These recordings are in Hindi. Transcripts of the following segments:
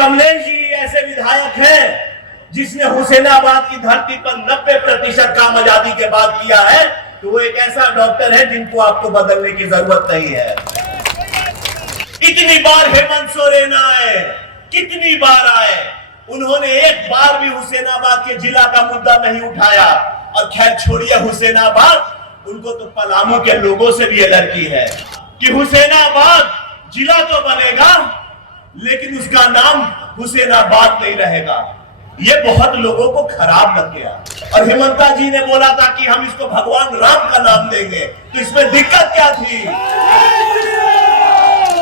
कमलेश जी ऐसे विधायक हैं जिसने हुसैनाबाद की धरती पर 90% काम आजादी के बाद किया है, तो वो एक ऐसा डॉक्टर है जिनको आपको बदलने की जरूरत नहीं है। इतनी बार हेमंत सोरेन आए, कितनी बार आए, उन्होंने एक बार भी हुसैनाबाद के जिला का मुद्दा नहीं उठाया। और खैर छोड़िए हुसैनाबाद, उनको तो पलामू के लोगों से भी एलर्जी है कि हुसैनाबाद जिला तो बनेगा लेकिन उसका नाम हुसैनाबाद नहीं रहेगा। ये बहुत लोगों को खराब लग गया। और हेमंता जी ने बोला था कि हम इसको भगवान राम का नाम देंगे, तो इसमें दिक्कत क्या थी?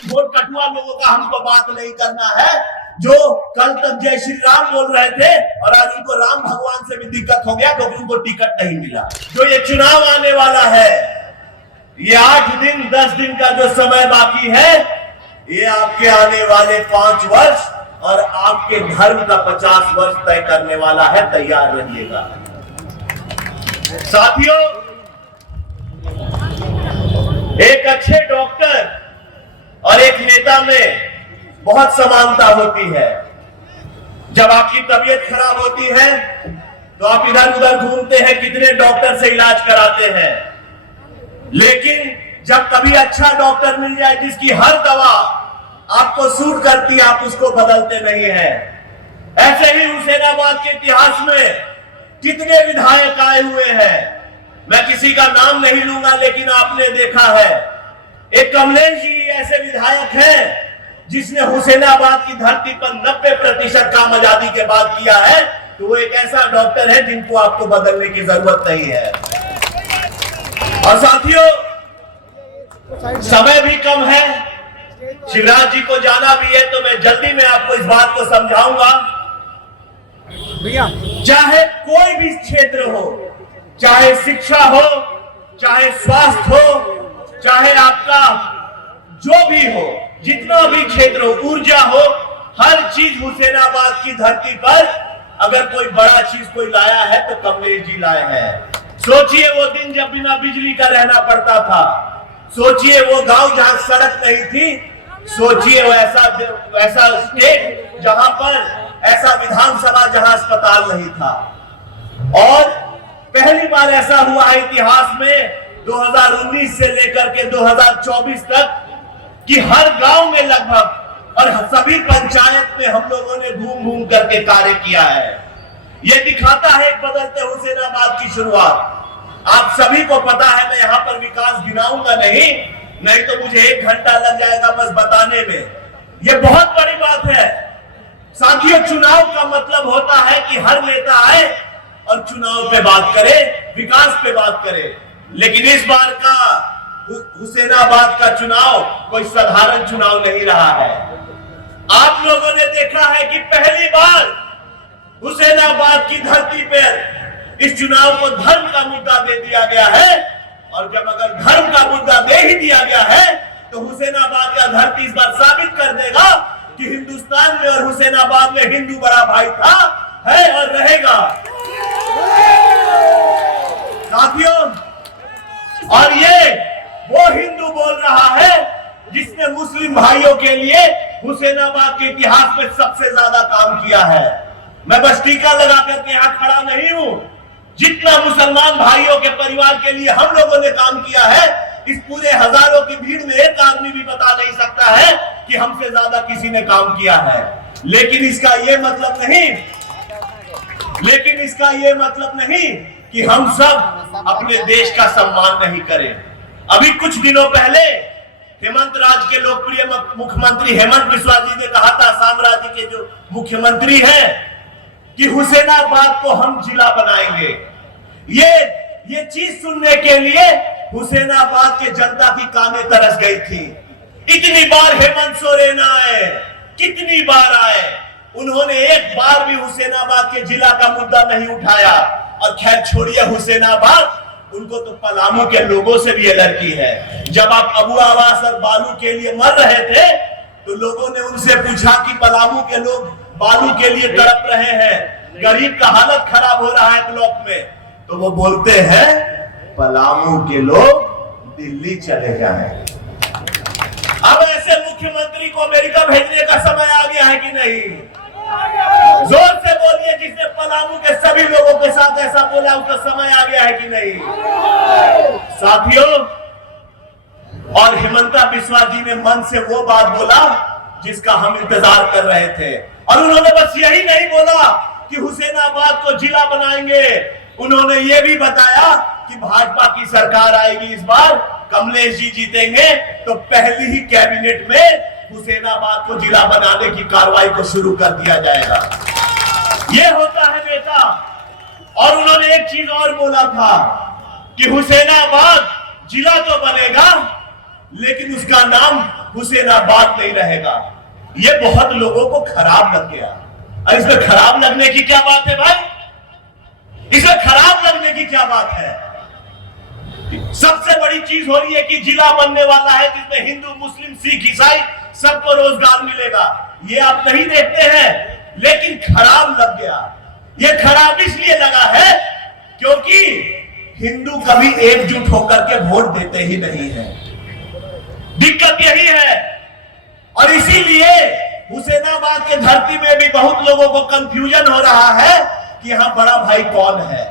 वोट कटुआ लोगों का हमको बात नहीं करना है, जो कल तक जय श्री राम बोल रहे थे और आज उनको राम भगवान से भी दिक्कत हो गया क्योंकि उनको टिकट नहीं मिला। जो ये चुनाव आने वाला है, ये 8 दिन 10 दिन का जो समय बाकी है, ये आपके आने वाले 5 वर्ष और आपके धर्म का 50 वर्ष तय करने वाला है। तैयार रहिएगा साथियों। एक अच्छे डॉक्टर और एक नेता में बहुत समानता होती है। जब आपकी तबीयत खराब होती है तो आप इधर उधर घूमते हैं, कितने डॉक्टर से इलाज कराते हैं, लेकिन जब कभी अच्छा डॉक्टर मिल जाए जिसकी हर दवा आपको सूट करती है, आप उसको बदलते नहीं हैं। ऐसे ही हुसैनाबाद के इतिहास में कितने विधायक आए हुए हैं, मैं किसी का नाम नहीं लूंगा, लेकिन आपने देखा है एक कमलेश जी ऐसे विधायक हैं जिसने हुसैनाबाद की धरती पर 90% काम आजादी के बाद किया है, तो वो एक ऐसा डॉक्टर है जिनको आपको बदलने की जरूरत नहीं है। और साथियों, समय भी कम है, शिवराज जी को जाना भी है, तो मैं जल्दी में आपको इस बात को समझाऊंगा। चाहे कोई भी क्षेत्र हो, चाहे शिक्षा हो, चाहे स्वास्थ्य हो, चाहे आपका जो भी हो, जितना भी क्षेत्र हो, ऊर्जा हो, हर चीज हुसैनाबाद की धरती पर अगर कोई बड़ा चीज कोई लाया है तो कमलेश जी लाए हैं। सोचिए वो दिन जब बिना बिजली का रहना पड़ता था, सोचिए वो गांव जहां सड़क नहीं थी, सोचिए वो ऐसा स्टेट जहां पर ऐसा विधानसभा जहां अस्पताल नहीं था। और पहली बार ऐसा हुआ है इतिहास में 2019 से लेकर के 2024 तक कि हर गांव में लगभग और सभी पंचायत में हम लोगों ने घूम घूम करके कार्य किया है। यह दिखाता है एक बदलते हुसैनाबाद की शुरुआत। आप सभी को पता है, मैं यहाँ पर विकास गिनाऊंगा नहीं तो मुझे 1 घंटा लग जाएगा बस बताने में। यह बहुत बड़ी बात है साथियों। चुनाव का मतलब होता है कि हर नेता आए और चुनाव पे बात करे, विकास पे बात करे, लेकिन इस बार का हुसैनाबाद का चुनाव कोई साधारण चुनाव नहीं रहा है। आप लोगों ने देखा है कि पहली बार हुसैनाबाद की धरती पर इस चुनाव को धर्म का मुद्दा दे दिया गया है। और जब अगर धर्म का मुद्दा दे ही दिया गया है तो हुसैनाबाद का धरती इस बार साबित कर देगा कि हिंदुस्तान में और हुसैनाबाद में हिंदू बड़ा भाई था, है और रहेगा साथियों। और ये वो हिंदू बोल रहा है जिसने मुस्लिम भाइयों के लिए हुसैनाबाद के इतिहास में सबसे ज्यादा काम किया है। मैं बस टीका लगा करके यहाँ खड़ा नहीं हूं, जितना मुसलमान भाइयों के परिवार के लिए हम लोगों ने काम किया है, इस पूरे हजारों की भीड़ में एक आदमी भी बता नहीं सकता है कि हमसे ज्यादा किसी ने काम किया है। लेकिन इसका ये मतलब नहीं कि हम सब अपने देश का सम्मान नहीं करें। अभी कुछ दिनों पहले हेमंत राज्य के लोकप्रिय मुख्यमंत्री हेमंत बिस्वा जी ने कहा था, असम राज्य के जो मुख्यमंत्री हैं, कि हुसैनाबाद को हम जिला बनाएंगे। ये चीज सुनने के लिए हुसैनाबाद के जनता की कानें तरस गई थी। इतनी बार हेमंत सोरेन आए, कितनी बार आए, उन्होंने एक बार भी हुसैनाबाद के जिला का मुद्दा नहीं उठाया। और खैर छोड़िए हुसैनाबाद, उनको तो पलामू के लोगों से भी एलर्जी है। जब आप अबू आवास और बालू के लिए मर रहे थे तो लोगों ने उनसे पूछा कि पलामू के लोग बालू के लिए तड़प रहे हैं, गरीब का हालत खराब हो रहा है ब्लॉक में, तो वो बोलते हैं पलामू के लोग दिल्ली चले जाएं। अब ऐसे मुख्यमंत्री को अमेरिका भेजने का समय आ गया है कि नहीं? जोर से बोलिए, जिसने पलामू के सभी लोगों के साथ ऐसा बोला उसका समय आ गया है कि नहीं? साथियों, और हिमंता बिस्वा जी ने मन से वो बात बोला जिसका हम इंतजार कर रहे थे, और उन्होंने बस यही नहीं बोला कि हुसैनाबाद को जिला बनाएंगे, उन्होंने ये भी बताया कि भाजपा की सरकार आएगी इस बार, कमलेश जी जीतेंगे तो पहली ही कैबिनेट में हुसैनाबाद को जिला बनाने की कार्रवाई को शुरू कर दिया जाएगा। यह होता है नेता। और उन्होंने एक चीज और बोला था कि हुसैनाबाद जिला तो बनेगा लेकिन उसका नाम हुसैनाबाद नहीं रहेगा। यह बहुत लोगों को खराब लग गया। और इसमें खराब लगने की क्या बात है भाई? इसमें खराब लगने की क्या बात है? सबसे बड़ी चीज हो रही है कि जिला बनने वाला है जिसमें हिंदू, मुस्लिम, सिख, ईसाई सबको रोजगार मिलेगा। ये आप नहीं देखते हैं, लेकिन खराब लग गया। ये खराब इसलिए लगा है क्योंकि हिंदू कभी एकजुट होकर के वोट देते ही नहीं है। दिक्कत यही है। और इसीलिए हुसैनाबाद के धरती में भी बहुत लोगों को कंफ्यूजन हो रहा है कि यहां बड़ा भाई कौन है।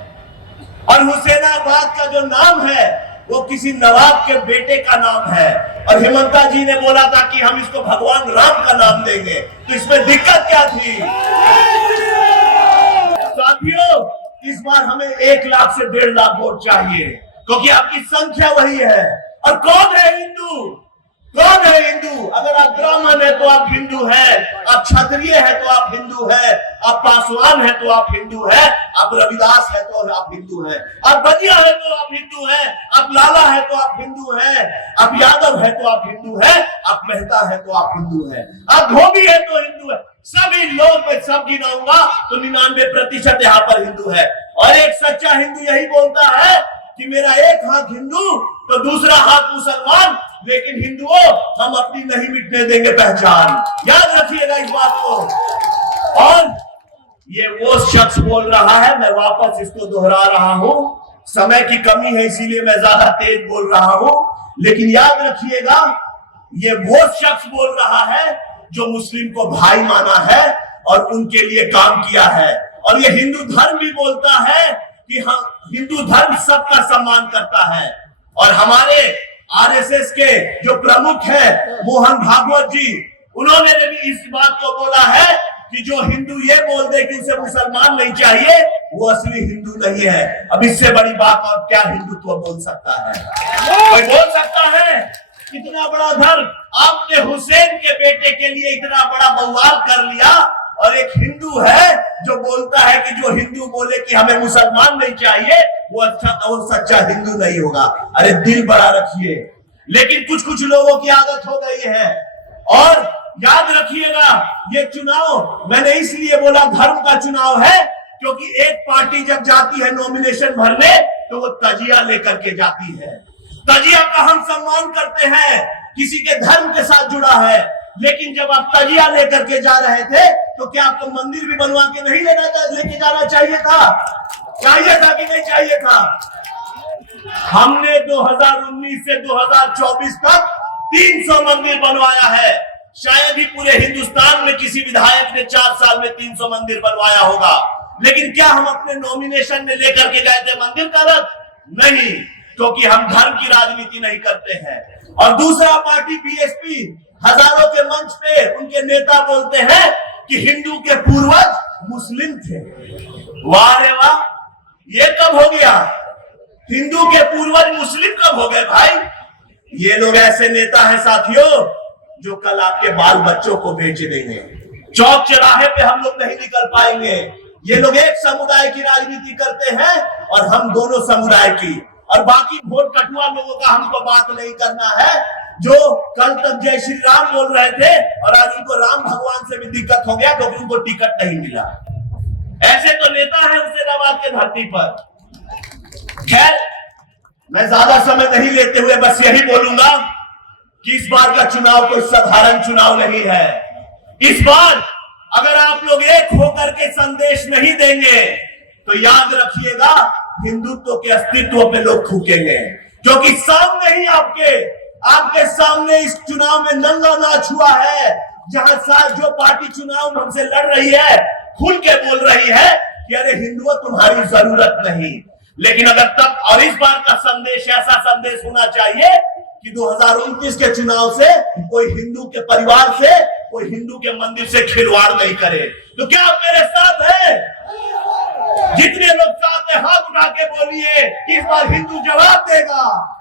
और हुसैनाबाद का जो नाम है वो किसी नवाब के बेटे का नाम है। और हिमंता जी ने बोला था कि हम इसको भगवान राम का नाम देंगे, तो इसमें दिक्कत क्या थी? साथियों, इस बार हमें 1 लाख से 1.5 लाख वोट चाहिए, क्योंकि आपकी संख्या वही है। और कौन है हिंदू? कौन है हिंदू? अगर आप ब्राह्मण है तो आप हिंदू है, आप क्षत्रिय है तो आप हिंदू है, आप पासवान है तो आप हिंदू है, आप रविदास है तो आप हिंदू है, आप बनिया है तो आप हिंदू है, आप लाला है तो आप हिंदू है, आप यादव है तो आप हिंदू है, आप मेहता है तो आप हिंदू है, आप धोबी है तो हिंदू है। सभी लोग मैं सब गिनाऊंगा तो 99% यहाँ पर हिंदू है। और एक सच्चा हिंदू यही बोलता है कि मेरा एक हाथ हिंदू तो दूसरा हाथ मुसलमान, लेकिन हिंदुओं हम अपनी नहीं मिटने देंगे पहचान। याद रखिएगा इस बात को। और ये वो शख्स बोल रहा है, मैं वापस इसको दोहरा रहा हूं, समय की कमी है इसीलिए मैं ज्यादा तेज बोल रहा हूं, लेकिन याद रखिएगा ये वो शख्स बोल रहा है जो मुस्लिम को भाई माना है और उनके लिए काम किया है। और ये हिंदू धर्म भी बोलता है कि हाँ, हिंदू धर्म सबका सम्मान करता है। और हमारे आरएसएस के जो प्रमुख है मोहन भागवत जी, उन्होंने भी इस बात को बोला है कि जो हिंदू ये बोल दे कि उसे मुसलमान नहीं चाहिए वो असली हिंदू नहीं है। अब इससे बड़ी बात और क्या हिंदुत्व बोल सकता है? कोई बोल सकता है? इतना बड़ा धर्म आपने हुसैन के बेटे के लिए इतना बड़ा बवाल कर लिया, और एक हिंदू है जो बोलता है कि जो हिंदू बोले कि हमें मुसलमान नहीं चाहिए वो अच्छा और सच्चा हिंदू नहीं होगा। अरे दिल बड़ा रखिए। लेकिन कुछ कुछ लोगों की आदत हो गई है। और याद रखिएगा, ये चुनाव मैंने इसलिए बोला धर्म का चुनाव है क्योंकि एक पार्टी जब जाती है नॉमिनेशन भरने तो वो तजिया लेकर के जाती है। तजिया का हम सम्मान करते हैं, किसी के धर्म के साथ जुड़ा है। लेकिन जब आप तजिया लेकर के जा रहे थे तो क्या आपको मंदिर भी बनवा के नहीं लेके जाना चाहिए था? चाहिए था कि नहीं चाहिए था? हमने 2019 से 2024 तक 300 मंदिर बनवाया है। शायद ही पूरे हिंदुस्तान में किसी विधायक ने 4 साल में 300 मंदिर बनवाया होगा। लेकिन क्या हम अपने नॉमिनेशन में लेकर के गए थे मंदिर का रथ? नहीं, क्योंकि हम धर्म की राजनीति नहीं करते हैं। और दूसरा पार्टी बीएसपी हजारों के मंच पे उनके नेता बोलते हैं कि हिंदू के पूर्वज मुस्लिम थे। वाह रे वाह, ये कब हो गया? हिंदू के पूर्वज मुस्लिम कब हो गए भाई? ये लोग ऐसे नेता हैं साथियों जो कल आपके बाल बच्चों को बेच देंगे। चौक चौराहे पे हम लोग नहीं निकल पाएंगे। ये लोग एक समुदाय की राजनीति करते हैं और हम दोनों समुदाय की। और बाकी वोट कटुआ लोगों का हमको बात नहीं करना है, जो कल तक जय श्री राम बोल रहे थे और आज उनको राम भगवान से भी दिक्कत हो गया क्योंकि उनको टिकट नहीं मिला। ऐसे तो नेता है हुसैनाबाद के धरती पर। खैर, मैं ज्यादा समय नहीं लेते हुए बस यही बोलूंगा कि इस बार का चुनाव कोई साधारण चुनाव नहीं है। इस बार अगर आप लोग एक होकर के संदेश नहीं देंगे तो याद रखिएगा हिंदुत्व के अस्तित्व पे लोग थूकेंगे, क्योंकि सामने ही आपके आपके सामने इस चुनाव में नंगा नाच हुआ है, जहां साथ जो पार्टी चुनाव में हमसे लड़ रही है खुल के बोल रही है कि अरे हिंदुओं तुम्हारी जरूरत नहीं। लेकिन अगर तब और इस बार का संदेश ऐसा संदेश होना चाहिए कि 2029 के चुनाव से कोई हिंदू के परिवार से, कोई हिंदू के मंदिर से खिलवाड़ नहीं करे। तो क्या आप मेरे साथ हैं? जितने लोग साथ हैं हाथ उठा के बोलिए, इस बार हिंदू जवाब देगा।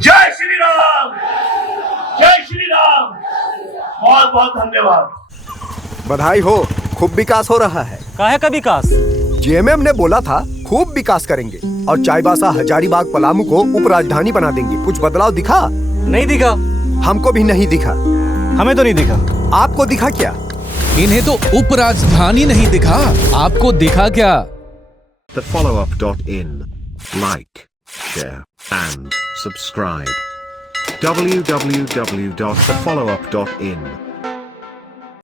जय श्री राम, जय श्री राम। बहुत बहुत धन्यवाद। बधाई हो, खूब विकास हो रहा है। काहे का विकास? जेएमएम ने बोला था खूब विकास करेंगे और चाईबासा, हजारीबाग, पलामू को उपराजधानी बना देंगे। कुछ बदलाव दिखा? नहीं दिखा। हमको भी नहीं दिखा। हमें तो नहीं दिखा। आपको दिखा क्या? इन्हें तो उपराजधानी नहीं दिखा, आपको दिखा क्या? thefollowup.in. Like, share, and subscribe. www.thefollowup.in